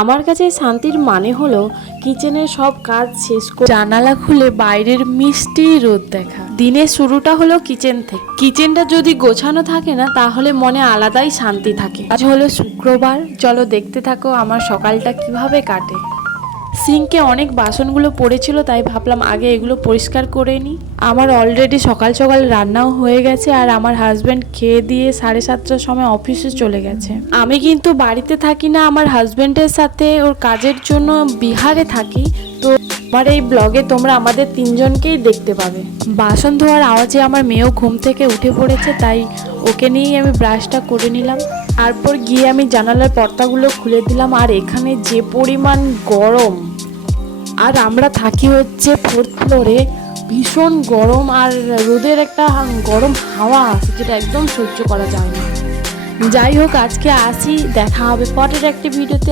আমার কাছে শান্তির মানে হলো কিচেনের সব কাজ শেষ করে জানালা খুলে বাইরের মিষ্টি রোদ দেখা। দিনের শুরুটা হলো কিচেন থেকে। কিচেনটা যদি গোছানো থাকে না তাহলে মনে আলাদাই শান্তি থাকে। আজ হলো শুক্রবার, চলো দেখতে থাকো আমার সকালটা কিভাবে কাটে। সিঙ্কে অনেক বাসনগুলো পড়েছিল, তাই ভাবলাম আগে এগুলো পরিষ্কার করে নিই। আমার অলরেডি সকাল সকাল রান্নাও হয়ে গেছে আর আমার হাজব্যান্ড খেয়ে দিয়ে 7:30টার সময় অফিসে চলে গেছে। আমি কিন্তু বাড়িতে থাকি না, আমার হাজব্যান্ডের সাথে ওর কাজের জন্য বিহারে থাকি। তো আমার এই ব্লগে তোমরা আমাদের তিনজনকেই দেখতে পাবে। বাসন ধোয়ার আওয়াজে আমার মেয়েও ঘুম থেকে উঠে পড়েছে, তাই ওকে নিয়েই আমি ব্রাশটা করে নিলাম। তারপর গিয়ে আমি জানালার পর্দাগুলো খুলে দিলাম। আর এখানে যে পরিমাণ গরম, আর আমরা থাকি হচ্ছে 4th ফ্লোরে, ভীষণ গরম আর রোদের একটা গরম হাওয়া আছে যেটা একদম সহ্য করা যায় না। যাই হোক, আজকে আসি, দেখা হবে পরের একটি ভিডিওতে।